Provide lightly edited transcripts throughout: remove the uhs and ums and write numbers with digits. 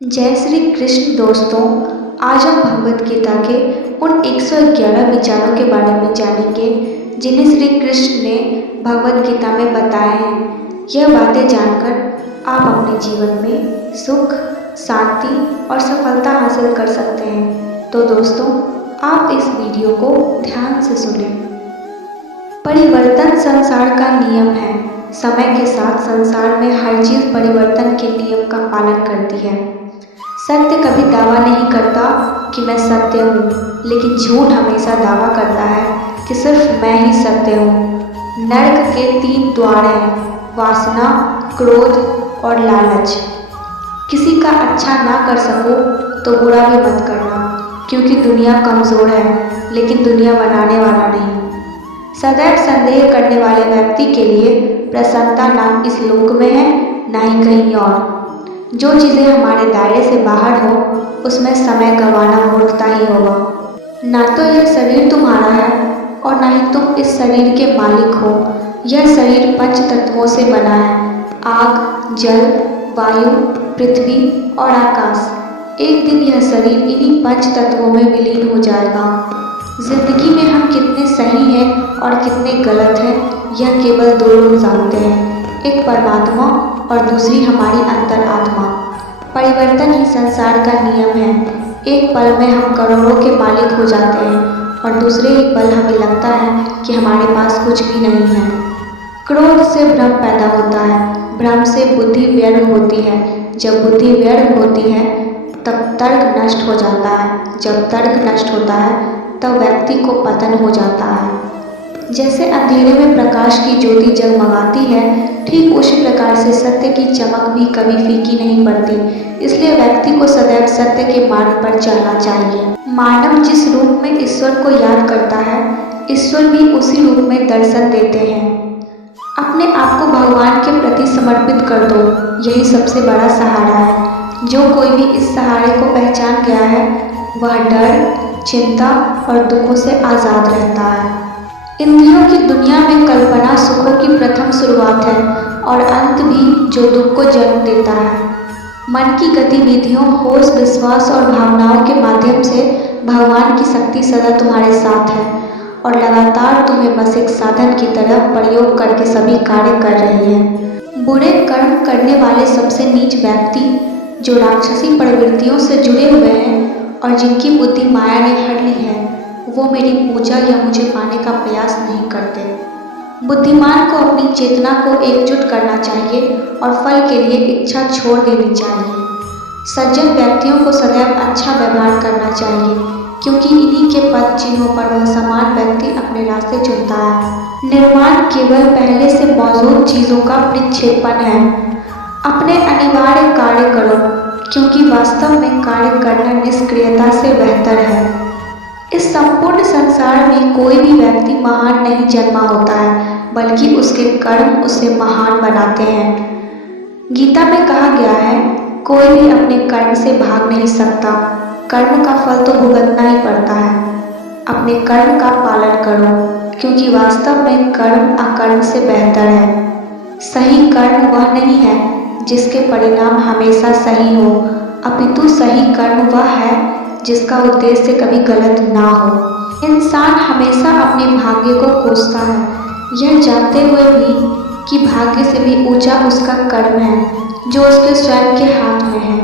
जय श्री कृष्ण दोस्तों। आज हम भगवत गीता के उन 111 विचारों के बारे में जानेंगे जिन्हें श्री कृष्ण ने भगवत गीता में बताए हैं। यह बातें जानकर आप अपने जीवन में सुख, शांति और सफलता हासिल कर सकते हैं। तो दोस्तों, आप इस वीडियो को ध्यान से सुनें। परिवर्तन संसार का नियम है। समय के साथ संसार में हर चीज परिवर्तन के नियम का पालन करती है। सत्य कभी दावा नहीं करता कि मैं सत्य हूँ, लेकिन झूठ हमेशा दावा करता है कि सिर्फ मैं ही सत्य हूँ। नरक के 3 द्वार हैं, वासना, क्रोध और लालच। किसी का अच्छा ना कर सको तो बुरा भी मत करना, क्योंकि दुनिया कमजोर है लेकिन दुनिया बनाने वाला नहीं। सदैव संदेह करने वाले व्यक्ति के लिए प्रसन्नता ना इस लोक में है ना ही कहीं और। जो चीज़ें हमारे दायरे से बाहर हो उसमें समय गंवाना मूर्खता ही होगा। ना तो यह शरीर तुम्हारा है और ना ही तुम इस शरीर के मालिक हो। यह शरीर 5 तत्वों से बना है, आग, जल, वायु, पृथ्वी और आकाश। एक दिन यह शरीर इन्हीं 5 तत्वों में विलीन हो जाएगा। जिंदगी में हम कितने सही हैं और कितने गलत हैं, यह केवल 2 लोग जानते हैं, एक परमात्मा और दूसरी हमारी अंतरात्मा। परिवर्तन ही संसार का नियम है। एक पल में हम करोड़ों के मालिक हो जाते हैं और दूसरे ही पल हमें लगता है कि हमारे पास कुछ भी नहीं है। क्रोध से भ्रम पैदा होता है, भ्रम से बुद्धि व्यर्थ होती है। जब बुद्धि व्यर्थ होती है तब तर्क नष्ट हो जाता है। जब तर्क नष्ट होता है तब व्यक्ति को पतन हो जाता है। जैसे अंधेरे में प्रकाश की ज्योति जगमगाती है, ठीक उसी प्रकार से सत्य की चमक भी कभी फीकी नहीं पड़ती। इसलिए व्यक्ति को सदैव सत्य के मार्ग पर चलना चाहिए। मानव जिस रूप में ईश्वर को याद करता है, ईश्वर भी उसी रूप में दर्शन देते हैं। अपने आप को भगवान के प्रति समर्पित कर दो, यही सबसे बड़ा सहारा है। जो कोई भी इस सहारे को पहचान गया है वह डर, चिंता और दुखों से आज़ाद रहता है। इंद्रियों की दुनिया में कल्पना सुखों की प्रथम शुरुआत है और अंत भी जो दुख को जन्म देता है। मन की गतिविधियों, होश, विश्वास और भावनाओं के माध्यम से भगवान की शक्ति सदा तुम्हारे साथ है और लगातार तुम्हें बस एक साधन की तरह प्रयोग करके सभी कार्य कर रही है। बुरे कर्म करने वाले सबसे नीच व्यक्ति, जो राक्षसी प्रवृत्तियों से जुड़े हुए हैं और जिनकी बुद्धि माया ने हर ली है, वो मेरी पूजा या मुझे पाने का प्रयास नहीं करते। बुद्धिमान को अपनी चेतना को एकजुट करना चाहिए और फल के लिए इच्छा छोड़ देनी चाहिए। सज्जन व्यक्तियों को सदैव अच्छा व्यवहार करना चाहिए, क्योंकि इन्हीं के पद चिन्हों पर वह समान व्यक्ति अपने रास्ते चुनता है। निर्माण केवल पहले से मौजूद चीज़ों का विक्षेपण है। अपने अनिवार्य कार्य करो, क्योंकि वास्तव में कार्य करना निष्क्रियता से बेहतर है। इस संपूर्ण संसार में कोई भी व्यक्ति महान नहीं जन्मा होता है, बल्कि उसके कर्म उसे महान बनाते हैं। गीता में कहा गया है, कोई भी अपने कर्म से भाग नहीं सकता। कर्म का फल तो भुगतना ही पड़ता है। अपने कर्म का पालन करो, क्योंकि वास्तव में कर्म अकर्म से बेहतर है। सही कर्म वह नहीं है जिसके परिणाम हमेशा सही हो, अपितु सही कर्म वह है जिसका उद्देश्य कभी गलत ना हो। इंसान हमेशा अपने भाग्य को कोसता है, यह जानते हुए भी कि भाग्य से भी ऊंचा उसका कर्म है जो उसके स्वयं के हाथ में है।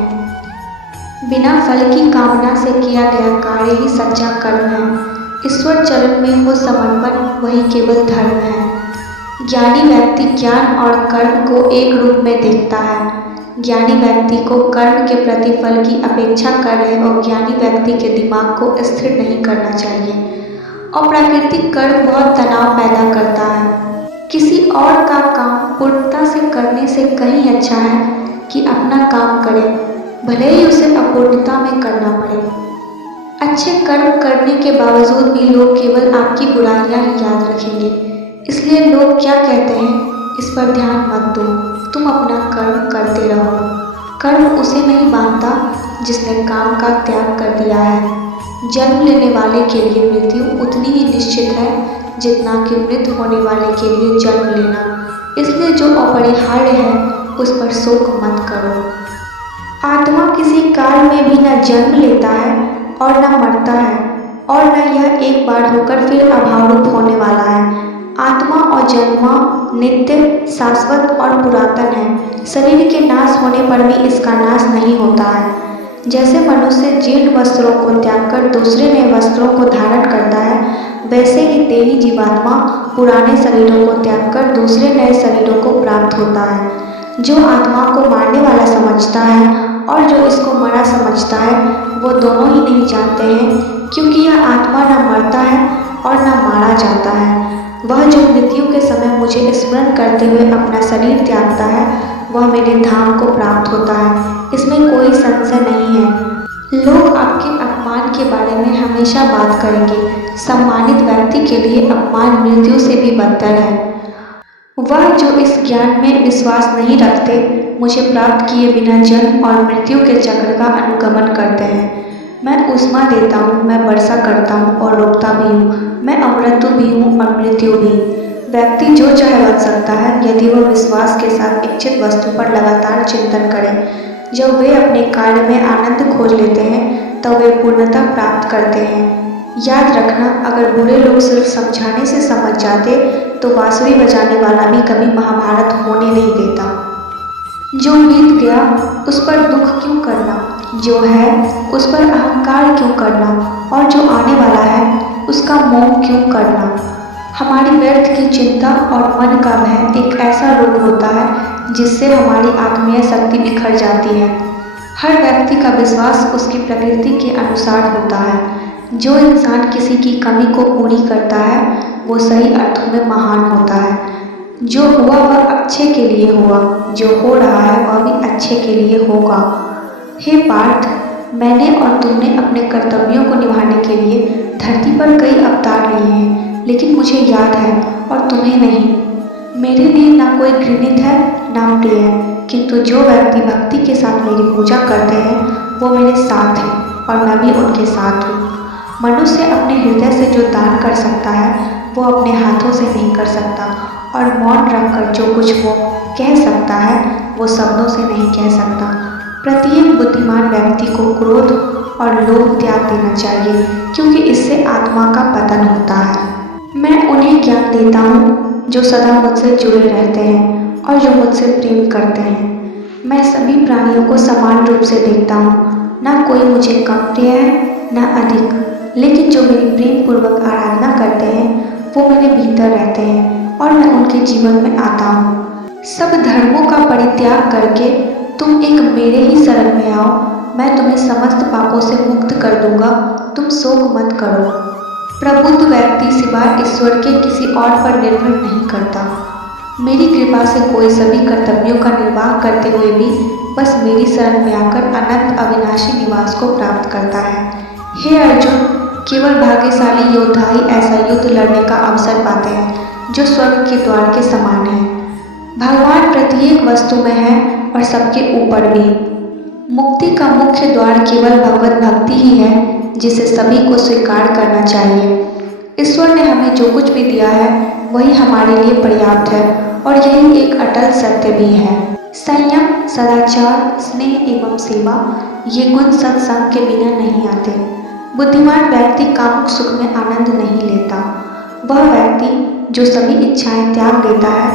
बिना फल की कामना से किया गया कार्य ही सच्चा कर्म है। ईश्वर चरण में हो समर्पण, वही केवल धर्म है। ज्ञानी व्यक्ति ज्ञान और कर्म को एक रूप में देखता है। ज्ञानी व्यक्ति को कर्म के प्रतिफल की अपेक्षा करे और ज्ञानी व्यक्ति के दिमाग को स्थिर नहीं करना चाहिए। अप्राकृतिक कर्म बहुत तनाव पैदा करता है। किसी और का काम पूर्णता से करने से कहीं अच्छा है कि अपना काम करे, भले ही उसे अपूर्णता में करना पड़े। अच्छे कर्म करने के बावजूद भी लोग केवल आपकी बुराइयां ही याद रखेंगे। इसलिए लोग क्या कहते हैं इस पर ध्यान मत दो, तुम अपना कर्म करते रहो। कर्म उसे नहीं बांधता जिसने काम का त्याग कर दिया है। जन्म लेने वाले के लिए मृत्यु उतनी ही निश्चित है जितना कि मृत होने वाले के लिए जन्म लेना। इसलिए जो अपरिहार्य है उस पर शोक मत करो। आत्मा किसी काल में भी न जन्म लेता है और न मरता है और न यह एक बार होकर फिर अभावरूप होने वाला है। आत्मा और जन्मा नित्य, शाश्वत और पुरातन है। शरीर के नाश होने पर भी इसका नाश नहीं होता है। जैसे मनुष्य जीर्ण वस्त्रों को त्याग कर दूसरे नए वस्त्रों को धारण करता है, वैसे ही देही जीवात्मा पुराने शरीरों को त्याग कर दूसरे नए शरीरों को प्राप्त होता है। जो आत्मा को मारने वाला समझता है और जो इसको मरा समझता है, वो दोनों ही नहीं जानते हैं, क्योंकि यह आत्मा न मरता है और न मारा जाता है। वह जो मृत्यु के समय मुझे स्मरण करते हुए अपना शरीर त्यागता है, वह मेरे धाम को प्राप्त होता है, इसमें कोई संशय नहीं है। लोग आपके अपमान के बारे में हमेशा बात करेंगे। सम्मानित व्यक्ति के लिए अपमान मृत्यु से भी बदतर है। वह जो इस ज्ञान में विश्वास नहीं रखते, मुझे प्राप्त किए बिना जन्म और मृत्यु के चक्र का अनुगमन करते हैं। मैं ऊष्मा देता हूँ, मैं वर्षा करता हूँ और रोकता भी हूँ, मैं अमृत्यु भी हूँ और मृत्यु भी। व्यक्ति जो चाहे बन सकता है, यदि वह विश्वास के साथ इच्छित वस्तु पर लगातार चिंतन करे। जब वे अपने कार्य में आनंद खोज लेते हैं, तब वे पूर्णता प्राप्त करते हैं। याद रखना, अगर बुरे लोग सिर्फ समझाने से समझ जाते, तो बांसुरी बजाने वाला भी कभी महाभारत होने नहीं देता। जो बीत गया उस पर दुख क्यों करना, जो है उस पर अहंकार क्यों करना, और जो आने वाला है उसका मोह क्यों करना। हमारी व्यर्थ की चिंता और मन का भय एक ऐसा रोग होता है जिससे हमारी आत्मीय शक्ति बिखर जाती है। हर व्यक्ति का विश्वास उसकी प्रकृति के अनुसार होता है। जो इंसान किसी की कमी को पूरी करता है, वो सही अर्थों में महान होता है। जो हुआ वह अच्छे के लिए हुआ, जो हो रहा है वह भी अच्छे के लिए होगा। हे पार्थ, मैंने और तुमने अपने कर्तव्यों को निभाने के लिए धरती पर कई अवतार लिए हैं, लेकिन मुझे याद है और तुम्हें नहीं। मेरे लिए ना कोई घृणित है ना प्रिय है, किंतु जो व्यक्ति भक्ति के साथ मेरी पूजा करते हैं, वो मेरे साथ हैं और मैं भी उनके साथ हूँ। मनुष्य अपने हृदय से जो दान कर सकता है, वो अपने हाथों से नहीं कर सकता, और मौन रखकर जो कुछ वो कह सकता है, वो शब्दों से नहीं कह सकता। प्रत्येक बुद्धिमान व्यक्ति को क्रोध और लोभ त्याग देना चाहिए, क्योंकि इससे आत्मा का पतन होता है। मैं उन्हें ज्ञान देता हूँ जो सदा मुझसे जुड़े रहते हैं और जो मुझसे प्रेम करते हैं। मैं सभी प्राणियों को समान रूप से देखता हूँ, ना कोई मुझे कम प्रिय है ना अधिक, लेकिन जो मेरी प्रेम पूर्वक आराधना करते हैं, वो मेरे भीतर रहते हैं और मैं उनके जीवन में आता हूँ। सब धर्मों का परित्याग करके तुम एक मेरे ही शरण में आओ, मैं तुम्हें समस्त पापों से मुक्त कर दूंगा। तुम शोक मत करो। प्रबुद्ध व्यक्ति सिवाय ईश्वर के किसी और पर निर्भर नहीं करता। मेरी कृपा से कोई सभी कर्तव्यों का निर्वाह करते हुए भी बस मेरी शरण में आकर अनंत अविनाशी निवास को प्राप्त करता है। हे अर्जुन, केवल भाग्यशाली योद्धा ही ऐसा युद्ध लड़ने का अवसर पाते हैं जो स्वर्ग के द्वार के समान है। भगवान प्रत्येक वस्तु में है और सबके ऊपर भी। मुक्ति का मुख्य द्वार केवल भगवत भक्ति ही है, जिसे सभी को स्वीकार करना चाहिए। ईश्वर ने हमें जो कुछ भी दिया है, वही हमारे लिए पर्याप्त है और यही एक अटल सत्य भी है। संयम, सदाचार, स्नेह एवं सेवा, ये गुण सत्संग के बिना नहीं आते। बुद्धिमान व्यक्ति कामुक सुख में आनंद नहीं लेता। वह व्यक्ति जो सभी इच्छाएं त्याग देता है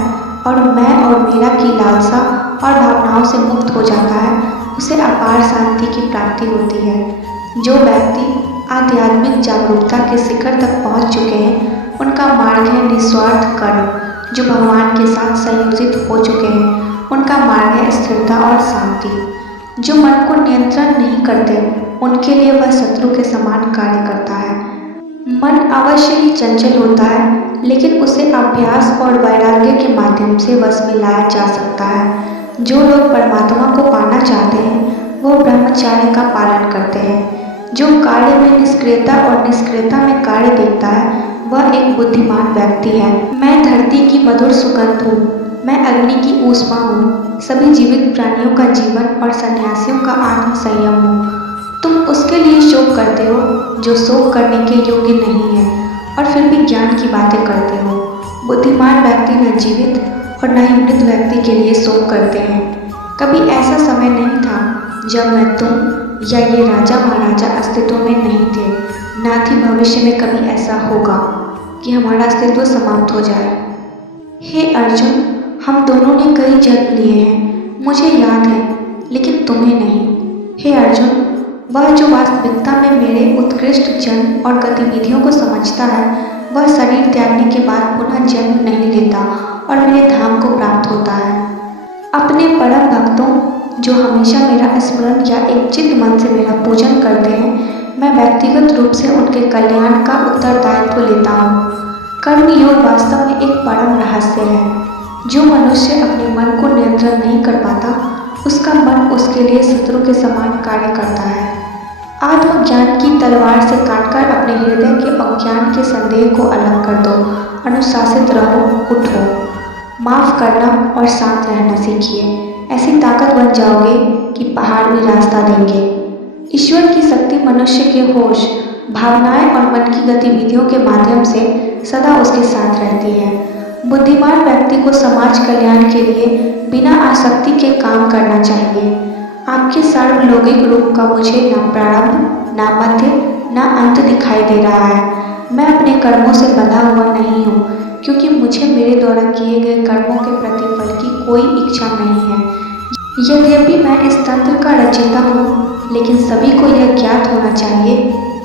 और मैं और मेरा की लालसा और भावनाओं से मुक्त हो जाता है, उसे अपार शांति की प्राप्ति होती है। जो व्यक्ति आध्यात्मिक जागरूकता के शिखर तक पहुंच चुके हैं, उनका मार्ग है निस्वार्थ कर्म। जो भगवान के साथ संयोजित हो चुके हैं, उनका मार्ग है स्थिरता और शांति। जो मन को नियंत्रण नहीं करते, उनके लिए वह शत्रु के समान कार्य करता है। मन अवश्य ही चंचल होता है, लेकिन उसे अभ्यास और वैराग्य के माध्यम से वश में लाया जा सकता है। जो लोग परमात्मा को पाना चाहते हैं, वो ब्रह्मचर्य का पालन करते हैं। जो कार्य में निष्क्रियता और निष्क्रियता में कार्य देखता है, वह एक बुद्धिमान व्यक्ति है। मैं धरती की मधुर सुगंध हूँ, मैं अग्नि की ऊष्मा हूँ, सभी जीवित प्राणियों का जीवन और सन्यासियों का आत्म संयम हूँ। तुम उसके लिए शोक करते हो जो शोक करने के योग्य नहीं है, और फिर भी ज्ञान की बातें करते हो। बुद्धिमान व्यक्ति न जीवित और न ही मृत व्यक्ति के लिए शोक करते हैं। कभी ऐसा समय नहीं था जब मैं तुम या ये राजा महाराजा अस्तित्व में नहीं थे, ना ही भविष्य में कभी ऐसा होगा कि हमारा अस्तित्व समाप्त हो जाए। हे अर्जुन, हम दोनों ने कई जन्म लिए हैं, मुझे याद है, लेकिन तुम्हें नहीं। हे अर्जुन, वह जो वास्तविकता में मेरे उत्कृष्ट जन्म और गतिविधियों को समझता है, वह शरीर त्यागने के बाद पुनः जन्म नहीं लेता और मेरे धाम को प्राप्त होता है। अपने परम भक्तों जो हमेशा मेरा स्मरण या एक चित्त मन से मेरा पूजन करते हैं, मैं व्यक्तिगत रूप से उनके कल्याण का उत्तरदायित्व लेता हूँ। कर्म योग वास्तव में एक परम रहस्य है। जो मनुष्य अपने मन को नियंत्रण नहीं कर पाता, उसका मन उसके लिए शत्रु के समान कार्य करता है। आत्मज्ञान की तलवार से काटकर अपने हृदय के अज्ञान के संदेह को अलग कर दो। अनुशासित रहो, उठो, माफ करना और शांत रहना सीखिए। ऐसी ताकत बन जाओगे कि पहाड़ भी रास्ता देंगे। ईश्वर की शक्ति मनुष्य के होश, भावनाएं और मन की गतिविधियों के माध्यम से सदा उसके साथ रहती है। बुद्धिमान व्यक्ति को समाज कल्याण के लिए बिना आसक्ति के काम करना चाहिए। आपके सार्वलौकिक रूप का मुझे न प्रारंभ, न मध्य, न अंत दिखाई दे रहा है। मैं अपने कर्मों से बंधा हुआ नहीं हूँ, क्योंकि मुझे मेरे द्वारा किए गए कर्मों के प्रतिफल की कोई इच्छा नहीं है। यद्यपि मैं इस तंत्र का रचयिता हूँ, लेकिन सभी को यह ज्ञात होना चाहिए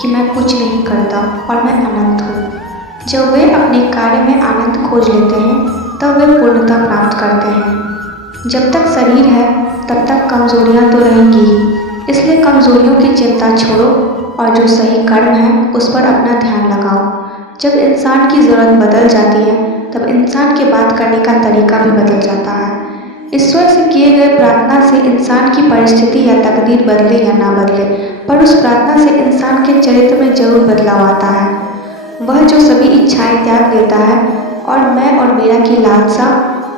कि मैं कुछ नहीं करता और मैं अनंत हूँ। जब वे अपने कार्य में आनंद खोज लेते हैं, तब वे पूर्णता प्राप्त करते हैं। जब तक शरीर है, तब तक कमजोरियां तो रहेंगी ही, इसलिए कमजोरियों की चिंता छोड़ो और जो सही कर्म है उस पर अपना ध्यान लगाओ। जब इंसान की ज़रूरत बदल जाती है, तब इंसान के बात करने का तरीका भी बदल जाता है। ईश्वर से किए गए प्रार्थना से इंसान की परिस्थिति या तकदीर बदले या ना बदले, पर उस प्रार्थना से इंसान के चरित्र में जरूर बदलाव आता है। वह जो सभी इच्छाएं त्याग देता है और मैं और मेरा की लालसा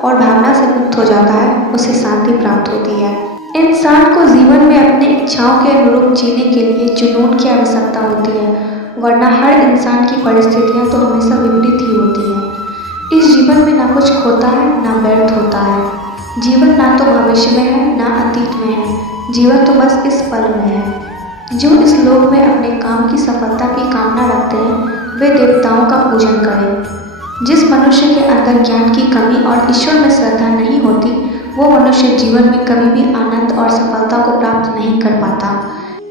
और भावना से मुक्त हो जाता है, उसे शांति प्राप्त होती है। इंसान को जीवन में अपनी इच्छाओं के अनुरूप जीने के लिए जुनून की आवश्यकता होती है, वरना हर इंसान की परिस्थितियां तो हमेशा विपरीत ही होती हैं। इस जीवन में ना कुछ खोता है, ना व्यर्थ होता है। जीवन ना तो भविष्य में है, ना अतीत में है, जीवन तो बस इस पल में है। जो इस लोक में अपने काम की सफलता की कामना रखते हैं, वे देवताओं का पूजन करें। जिस मनुष्य के अंदर ज्ञान की कमी और ईश्वर में श्रद्धा नहीं होती, वो मनुष्य जीवन में कभी भी आनंद और सफलता को प्राप्त नहीं कर पाता।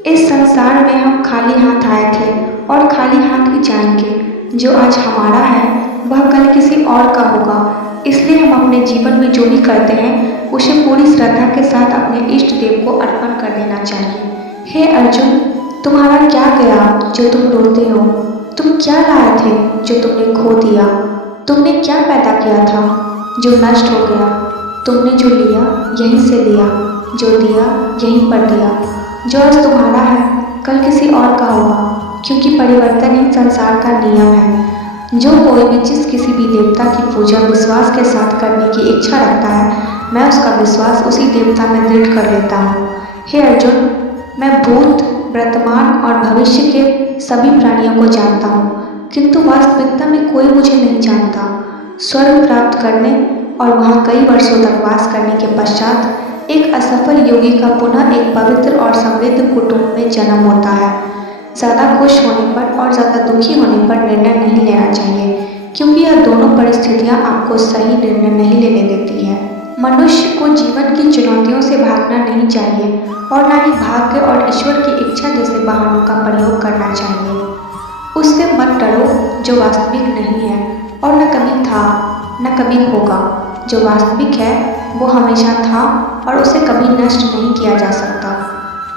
इस संसार में हम खाली हाथ आए थे और खाली हाथ ही जाएंगे। जो आज हमारा है, वह कल किसी और का होगा। इसलिए हम अपने जीवन में जो भी करते हैं, उसे पूरी श्रद्धा के साथ अपने इष्ट देव को अर्पण कर देना चाहिए। हे अर्जुन, तुम्हारा क्या गया जो तुम रोते हो? तुम क्या लाए थे जो तुमने खो दिया? तुमने क्या पैदा किया था जो नष्ट हो गया? तुमने जो लिया यहीं से लिया, जो दिया यहीं पर दिया। जो आज तुम्हारा है, कल किसी और का होगा, क्योंकि परिवर्तन ही संसार का नियम है। जो कोई भी जिस किसी भी देवता की पूजा विश्वास के साथ करने की इच्छा रखता है, मैं उसका विश्वास उसी देवता में दृढ़ कर लेता हूँ। हे अर्जुन, मैं भूत, वर्तमान और भविष्य के सभी प्राणियों को जानता हूँ, किंतु वास्तविकता में कोई मुझे नहीं जानता। स्वर्ग प्राप्त करने और वहाँ कई वर्षों तक वास करने के पश्चात एक असफल योगी का पुनः एक पवित्र और समृद्ध कुटुंब में जन्म होता है। ज़्यादा खुश होने पर और ज़्यादा दुखी होने पर निर्णय नहीं लेना चाहिए, क्योंकि यह दोनों परिस्थितियाँ आपको सही निर्णय नहीं लेने देती है। मनुष्य को जीवन की चुनौतियों से भागना नहीं चाहिए और न ही भाग्य और ईश्वर की इच्छा जैसे बहानों का प्रयोग करना चाहिए। उससे मत डरो जो वास्तविक नहीं है और न कभी था न कभी होगा। जो वास्तविक है वो हमेशा था और उसे कभी नष्ट नहीं किया जा सकता।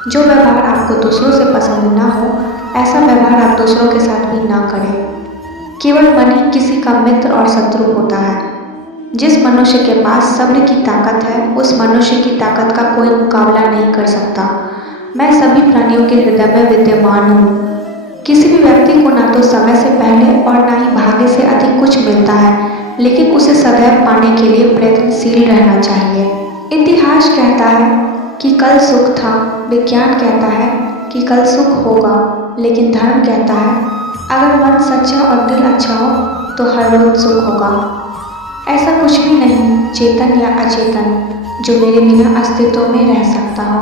जो व्यवहार आपको दूसरों से पसंद ना हो, ऐसा व्यवहार आप दूसरों के साथ भी ना करें। केवल मन ही किसी का मित्र और शत्रु होता है। जिस मनुष्य के पास सब्र की ताकत है, उस मनुष्य की ताकत का कोई मुकाबला नहीं कर सकता। मैं सभी प्राणियों के हृदय में विद्यमान हूँ। किसी भी व्यक्ति को ना तो समय से पहले और ना ही भाग्य से अधिक कुछ मिलता है, लेकिन उसे सदैव पाने के लिए प्रयत्नशील रहना चाहिए। इतिहास कहता है कि कल सुख था, विज्ञान कहता है कि कल सुख होगा, लेकिन धर्म कहता है अगर मन सच्चा और दिल अच्छा हो तो हर रोज सुख होगा। ऐसा कुछ भी नहीं, चेतन या अचेतन, जो मेरे बिना अस्तित्व में रह सकता हो।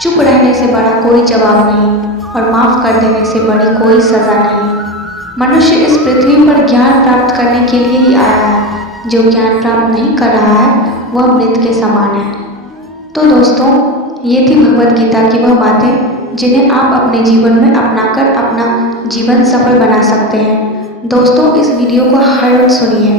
चुप रहने से बड़ा कोई जवाब नहीं और माफ़ कर देने से बड़ी कोई सज़ा नहीं। मनुष्य इस पृथ्वी पर ज्ञान प्राप्त करने के लिए ही आया है। जो ज्ञान प्राप्त नहीं कर रहा है वह मृत के समान है। तो दोस्तों, ये थी भगवद गीता की वह बातें जिन्हें आप अपने जीवन में अपनाकर अपना जीवन सफल बना सकते हैं। दोस्तों, इस वीडियो को हर रोज सुनिए।